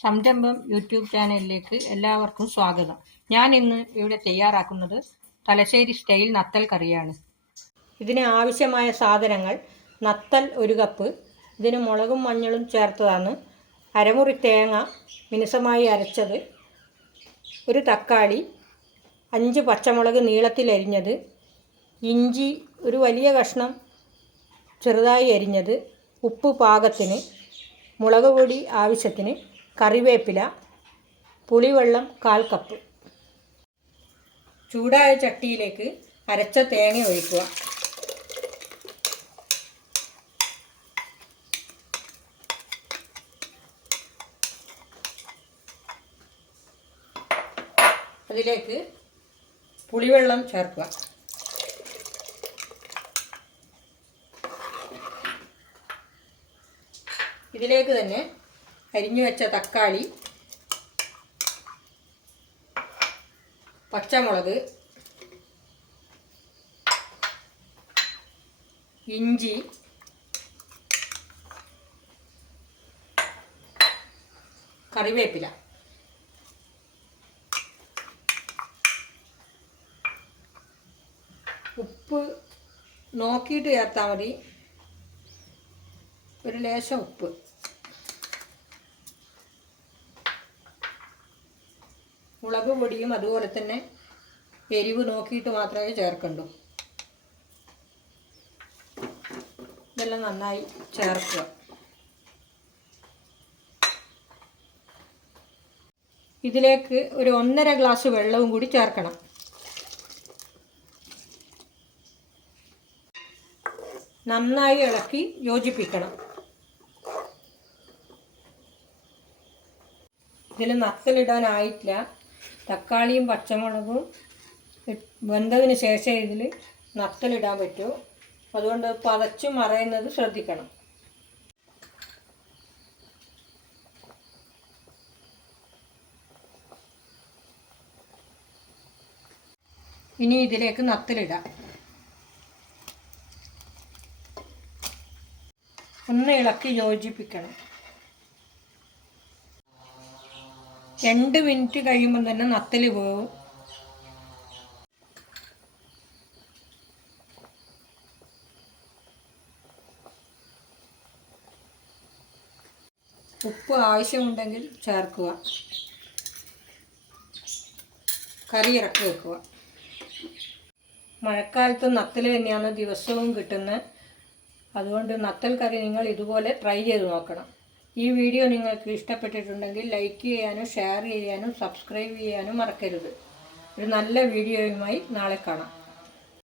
സംരംഭം യൂട്യൂബ് ചാനലിലേക്ക് എല്ലാവർക്കും സ്വാഗതം. ഞാൻ ഇന്ന് ഇവിടെ തയ്യാറാക്കുന്നത് തലശ്ശേരി സ്റ്റൈൽ നത്തൽ കറിയാണ്. ഇതിന് ആവശ്യമായ സാധനങ്ങൾ: നത്തൽ 1 കപ്പ്, ഇതിന് മുളകും മഞ്ഞളും ചേർത്തതാണ്, അരമുറി തേങ്ങ മിനുസമായി അരച്ചത്, 1 തക്കാളി, 5 പച്ചമുളക് നീളത്തിൽ അരിഞ്ഞത്, ഇഞ്ചി 1 വലിയ കഷ്ണം ചെറുതായി അരിഞ്ഞത്, ഉപ്പ് പാകത്തിന്, മുളക് പൊടി ആവശ്യത്തിന്, കറിവേപ്പില, പുളിവെള്ളം 1/4 കപ്പ്. ചൂടായ ചട്ടിയിലേക്ക് അരച്ച തേങ്ങ ഒഴിക്കുക. അതിലേക്ക് പുളിവെള്ളം ചേർക്കുക. ഇതിലേക്ക് തന്നെ അരിഞ്ഞു വെച്ച തക്കാളി, പച്ചമുളക്, ഇഞ്ചി, കറിവേപ്പില, ഉപ്പ് നോക്കിയിട്ട് ചേർത്താൽ മതി, 1 ലേശം ഉപ്പ്. മുളക് പൊടിയും അതുപോലെ തന്നെ എരിവ് നോക്കിയിട്ട് മാത്രമേ ചേർക്കണ്ടൂ. ഇതെല്ലാം നന്നായി ചേർക്കുക. ഇതിലേക്ക് 1.5 ഗ്ലാസ് വെള്ളവും കൂടി ചേർക്കണം. നന്നായി ഇളക്കി യോജിപ്പിക്കണം. ഇതിൽ നത്തലിടാനായിട്ടില്ല. തക്കാളിയും പച്ചമുളകും വെന്തതിന് ശേഷം ഇതിൽ നത്തലിടാൻ പറ്റൂ. അതുകൊണ്ട് പതച്ചു മറയുന്നത് ശ്രദ്ധിക്കണം. ഇനി ഇതിലേക്ക് നത്തലിടാം. ഒന്ന് ഇളക്കി യോജിപ്പിക്കണം. 2 മിനിറ്റ് കഴിയുമ്പോൾ തന്നെ നത്തല് പോകും. ഉപ്പ് ആവശ്യമുണ്ടെങ്കിൽ ചേർക്കുക. കറി ഇറക്കി വെക്കുക. മഴക്കാലത്ത് നത്തൽ തന്നെയാണ് ദിവസവും കിട്ടുന്നത്. അതുകൊണ്ട് നത്തൽ കറി നിങ്ങൾ ഇതുപോലെ ട്രൈ ചെയ്ത് നോക്കണം. ഈ വീഡിയോ നിങ്ങൾക്ക് ഇഷ്ടപ്പെട്ടിട്ടുണ്ടെങ്കിൽ ലൈക്ക് ചെയ്യാനും ഷെയർ ചെയ്യാനും സബ്സ്ക്രൈബ് ചെയ്യാനും മറക്കരുത്. ഒരു നല്ല വീഡിയോയുമായി നാളെ കാണാം.